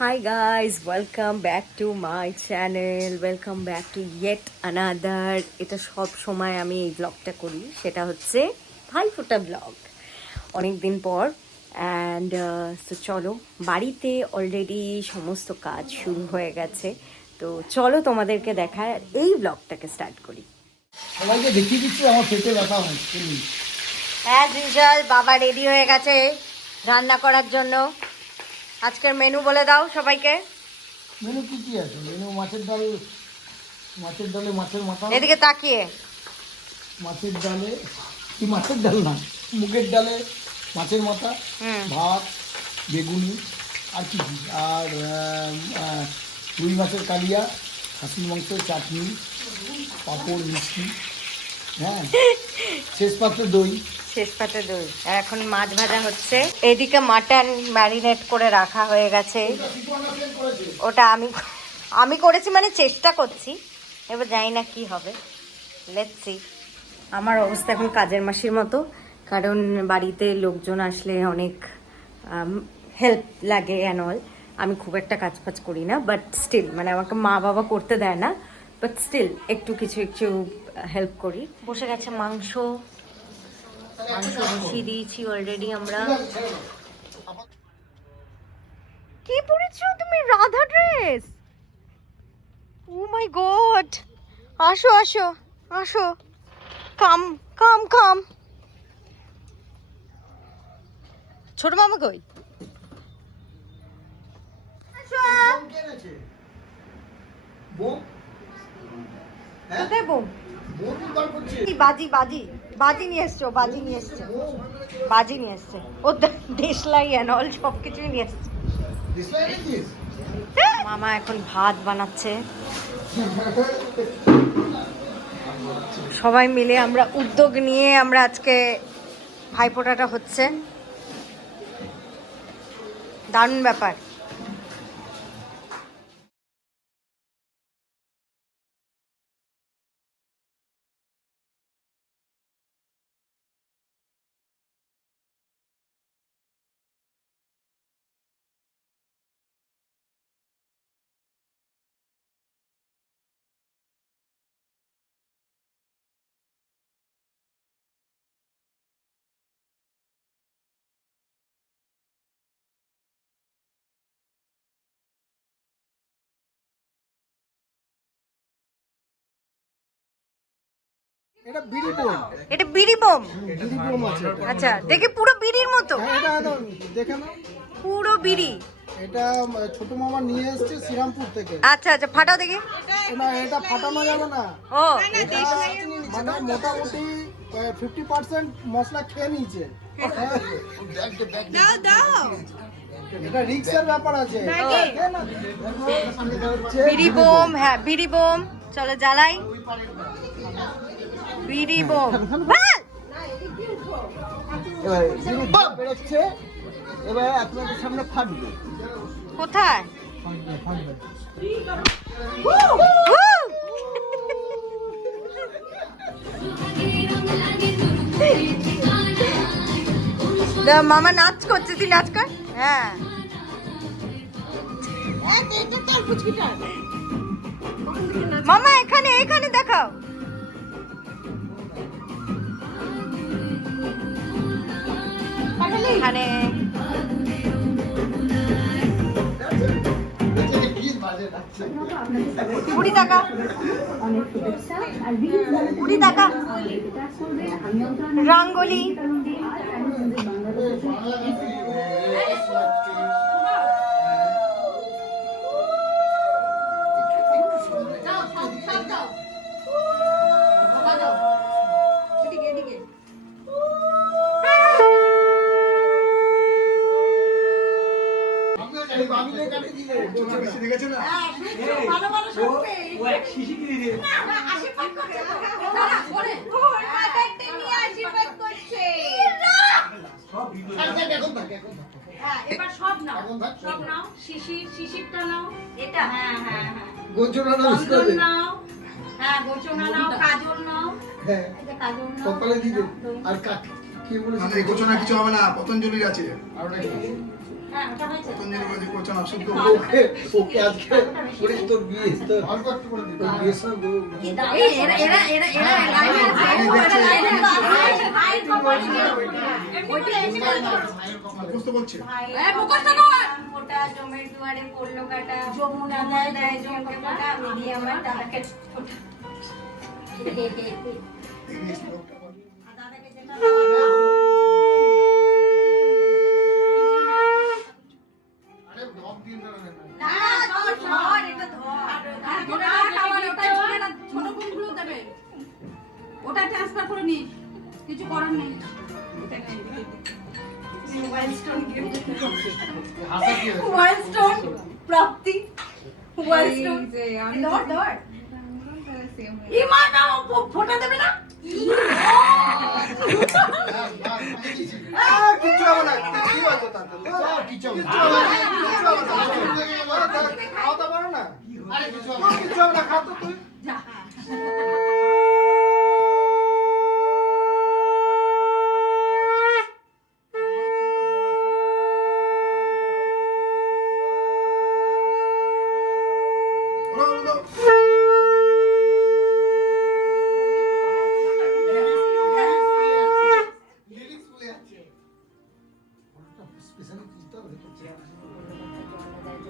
Hi guys, welcome back to my channel. Welcome back to yet another. এটা সব সময় আমি এই ব্লগটা করি, সেটা হচ্ছে ভাইফোঁটা ব্লগ। অনেক দিন পর অ্যান্ড তো চলো, বাড়িতে অলরেডি সমস্ত কাজ শুরু হয়ে গেছে। তো চলো তোমাদেরকে দেখায়, এই ব্লগটাকে স্টার্ট করি। সবাইকে দেখিয়ে দিচ্ছি আমার পেটে ব্যথা হচ্ছে। অ্যাজ ইউজুয়াল বাবা রেডি হয়ে গেছে রান্না করার জন্য। আজকের মেনু বলে দাও সবাইকে। মেনু কি কি আছে? মেনু মাছের ডালে মাছের মাথা, এদিকে তাকিয়ে। মাছের ডালে কি, মাছের ডাল না, মুগের ডালে মাছের মাথা, ভাত, বেগুনি, আর কি কি, আর রুই মাছের কালিয়া, খাসির মাংসের চাটনি, পাঁপড়, মিষ্টি, হ্যাঁ, শেষ পাত্রে দই। আর এখন মাছ ভাজা হচ্ছে। এদিকে মাটন ম্যারিনেট করে রাখা হয়ে গেছে। ওটা আমি করেছি, মানে চেষ্টা করছি, এবার জানি না কি হবে, লেটস সি। আমার অবস্থা এখন কাজের মাসির মতো, কারণ বাড়িতে লোকজন আসলে অনেক হেল্প লাগে অ্যান্ড অল। আমি খুব একটা কাজ ফাজ করি না, বাট স্টিল, মানে আমাকে মা বাবা করতে দেয় না, বাট স্টিল একটু কিছু হেল্প করি। বসে গেছে মাংস বসিয়ে দিয়েছি অলরেডি আমরা। কি পরেছো তুমি? রাধা ড্রেস? ও মাই গড! আসো আসো আসো, কাম কাম কাম। ছোট মামা কই? কোথায় বোম? বাজি বাজি বাজি নিয়ে এসছে, বাজি নিয়ে এসছে ও, দেশলাই অ্যান্ড অল সব কিছুই নিয়ে এসছে। মামা এখন ভাত বানাচ্ছে। সবাই মিলে আমরা উদ্যোগ নিয়ে আমরা আজকে ভাইফোঁটাটা হচ্ছে, দারুণ ব্যাপার। এটা বিড়ি বোম। এটা বিড়ি বোম? বিড়ি বোম আছে। আচ্ছা, দেখে পুরো বিড়ির মতো। হ্যাঁ, এটা একদম দেখে নাও, পুরো বিড়ি। এটা ছোট মামা নিয়ে এসেছে শ্রীরামপুর থেকে। আচ্ছা আচ্ছা, ফাটাও দেখি। না, এটা ফাটানো যাবে না। ও, মানে মোটামুটি 50% মশলা খেয়ে নিয়েছে। এটা রিক্সের ব্যাপার আছে। বিড়ি বোম, হ্যাঁ বিড়ি বোম। চলো জ্বালাই বিড়ি বোম। এবার বেরোচ্ছে, এবার আপনাদের সামনে ফাটবে। কোথায়? মামা নাচ করছে, তুই নাচ কর। হ্যাঁ, মামা এখানে এখানে দেখাও। এখানে কুড়ি টাকা, 20 টাকা রঙ্গোলি। এবার সব নাও, সব নাও, শিশিরটা নাও, এটা হ্যাঁ হ্যাঁ হ্যাঁ, গোচনা নাও, হ্যাঁ গোচনা নাও, কাজল নাও, হ্যাঁ কাজল নাও, কপালে দিবে। আর কি বলেছে? গোচনা কিছু হবে না, পতঞ্জলির আছে। আর ওটা কি? ওকে ওকে আজকে ওরে তোর বিয়ে তোর বিয়ে সব ফোটা জমের দুয়ারে পড়লো কাটা যমুনা দেয় দেয় জমকে ফোটা আমি দিয়ে আমার দাদাকে ফোটা দাদাকে যেটা ওটা ট্রান্সফার করে নিস, কিছু করার নেই। ওয়াইল্ডস্টোন প্রাপ্তি ওয়াইল্ডস্টোন ধর ধর ইমা না ফোটা দেবে না কিছু হবে না কি হতো তাতে কিছু হবে না খাওয়া পারো না আরে কিছু হবে না খাও তো তুই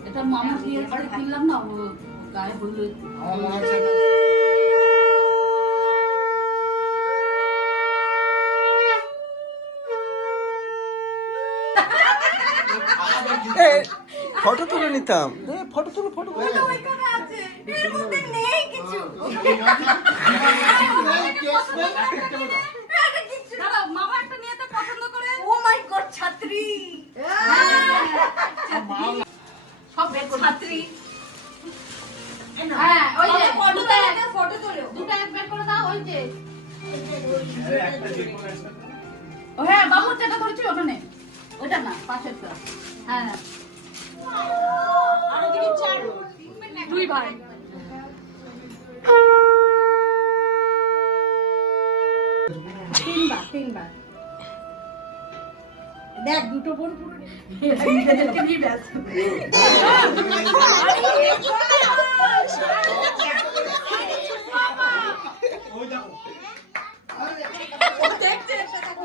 এটা মামা বিয়ের পরে কিনলাম না, ও গায়ে হলুদ। আমার মনে হচ্ছে ফটো তুলে নিতাম ফটো তুলো ওইখানে আছে এর মধ্যে নেই কিছু দাঁড়াও, মামা একটা নিয়ে তো পছন্দ করে। ও মাই গড ছাত্রী সব বের করে ছাত্রী হ্যাঁ, ওই যে ফটো তোলো ফটো তোলো দুটো এক বের করে দাও, ওই যে। ও হ্যাঁ, বাবু যেটা ধরেছি ওটা নে, ওটা না, পাশেরটা। হ্যাঁ, আর ওদিকে চার দুই ভাই। তিনবার দেখ দুটো বোন পুরো নিয়ে ব্যাস।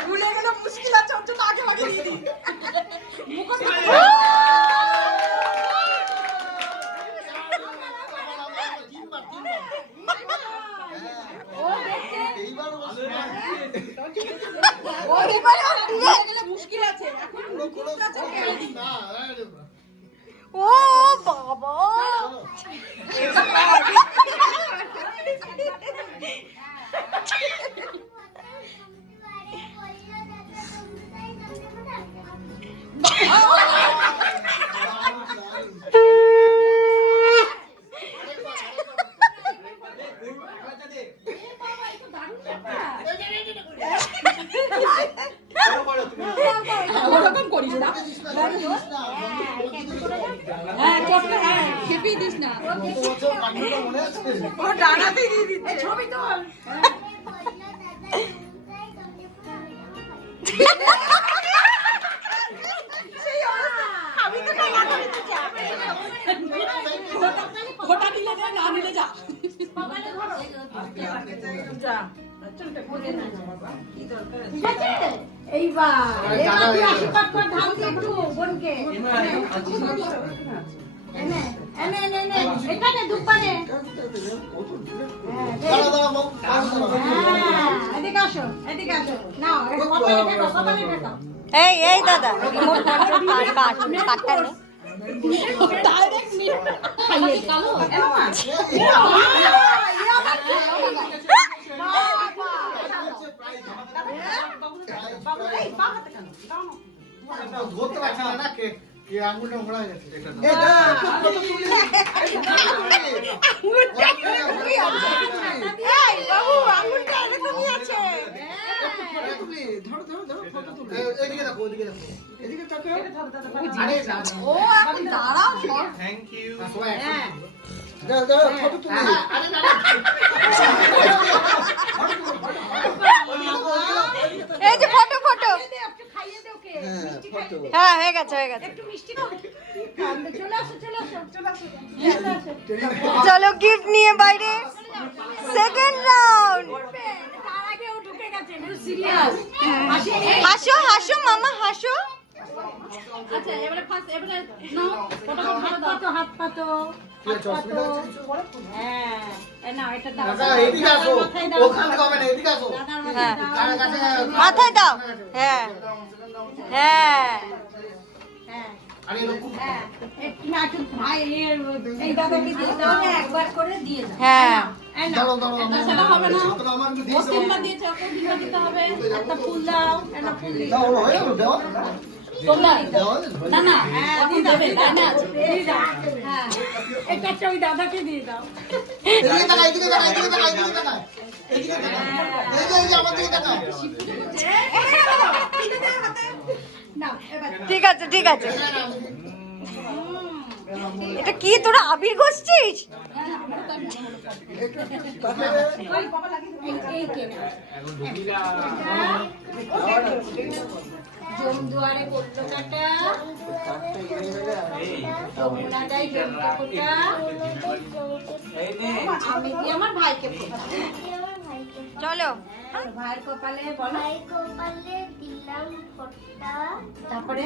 ভুলে গেলে মুশকিল আছে ওর জন্য আগে আগে দিয়ে দিই মুশকিল আছে এখন। ও বাবা ওরকম করিস না। হ্যাঁ, চটটা হ্যাঁ, খেপেই দিস না। ও ডানাতেই দিয়ে দিচ্ছে ছবি তোল আমি তো টাকা দিতে ওটা নিলে যা, না নিলে যা। এইবার তুই আশীর্বাদ কর ধামকে একটু বোনকে এখানে দুপানে এদিকে আসো না কপালে ঢেকাও এই দাদা ডাইরেক্ট নিয়ে খাইয়ে কালো। ধরতে পারছি না কে কে আঙুলটা মোড়া গেছে এদিকে দেখো ওদিকে দেখো এদিকে তাকাও আরে ও এখন দাঁড়াও থ্যাংক ইউ সবাই দাও ফটো তুলে আরে না এই যে ফটো খাইয়ে দে ওকে হ্যাঁ, মিষ্টি ফটো। খাইয়ে দে হ্যাঁ হয়ে গেছে হয়ে গেছে একটু মিষ্টি খাও চলে আসো চলে আসো চলে আসো চলো গিফট নিয়ে বাইরে সেকেন্ড রাউন্ড তার আগে ও ঢুকে গেছে একটু সিরিয়াস হাসো হাসো মামা হাসো আচ্ছা এবারে ফার্স্ট এবারে নাও হাত পাতো হ্যাঁ এই নাও এটা দাও এদিকে আসো, মাথায় দাও ওখান থেকে হবে না, এদিকে আসো। দাদার হ্যাঁ মাথায় দাও মাথায় দাও হ্যাঁ হ্যাঁ হ্যাঁ আরে এরকম হ্যাঁ একটু ভাই এই দাদাকে দিয়ে দাও একবার করে দিয়ে দাও হ্যাঁ এই নাও দাঁড়াও, দাঁড়াও, এটা সেটা হবে না ছাত্র আমার একটু দিয়ে ও তিনটা দিয়েছে ওকে তিনটা দিতে হবে একটা ফুল দাও একটা ফুল দিও দাও, হয়ে গেল, দেওয়া? তোমরা দেওয়া? না না এখন দেবে তাই না দিয়ে দাও হ্যাঁ এটা একটা ওই দাদাকে দিয়ে দাও এদিকে তাকাও, এদিকে তাকাও, এদিকে তাকাও, এদিকে তাকাও। এদিকে তাকাও। এই যে, আমার দিকে তাকাও। নাও এবার ঠিক আছে ঠিক আছে এটা কি তোরা আবির ঘষছিস জমদুয়ারে করলো কাটা যমুনাটাই জমকে ফোটা আমি দিয়ে আমার ভাইকে ফোটা চলো ভাইয়ের কপালে বলো ভাই কপালে দিলাম ফোঁটা, তারপরে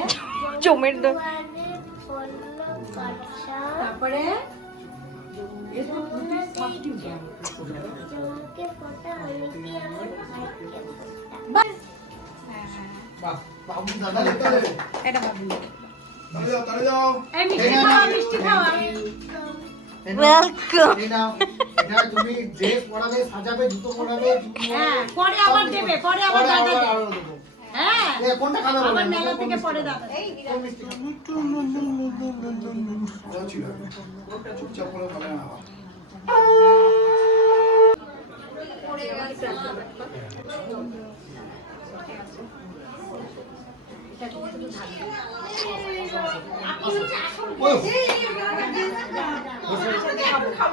জমের দো দুয়ারে পড়লো কাঁটা, তারপরে চমকে ফোঁটা, আমি দিয়ে আমার ভাইকে ফোঁটা। বাহ, বাবু, দাদা, দেখতে হবে। এটা ভাবি তাহলে যাও। এই মিষ্টি খাওয়া মিষ্টি খাওয়া ওয়েলকাম এই নাও। এটা তুমি ড্রেস পরাবে, সাজাবে, জুতো পরাবে, জুতো হ্যাঁ পরে আবার দেবে পরে আবার পরে দাদা আবার দেবে আরো দেবো। হ্যাঁ এ, কোনটা খাবে বলো? আবার মেলা থেকে পরে দাদা দেবে। কোন মিষ্টি খাবে? চুপচাপ করে খাবে না।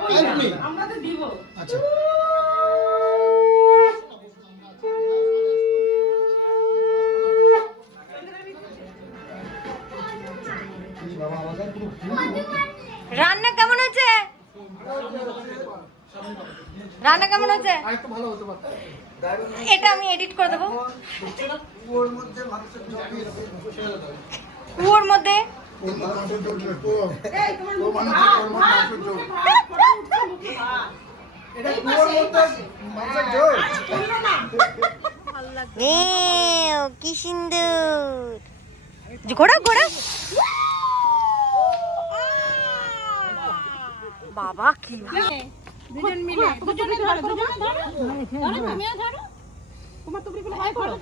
এই তুমি? আচ্ছা। এই বাবা, আমাদের পুরো রান্না কেমন হয়েছে রান্না কেমন হয়েছে আরেকটু ভালো হতে পারত। এটা আমি এডিট করে দেবো ওর মধ্যে মানুষের জমি কুয়োর মধ্যে কি সুন্দর ঘোড়া ঘোড়া বাবা কি দুজন মিলে দুজনে ধরো দুজনে ধরো ধরো তুমিও ধরো তোমার টুকরি গুলো হয় করো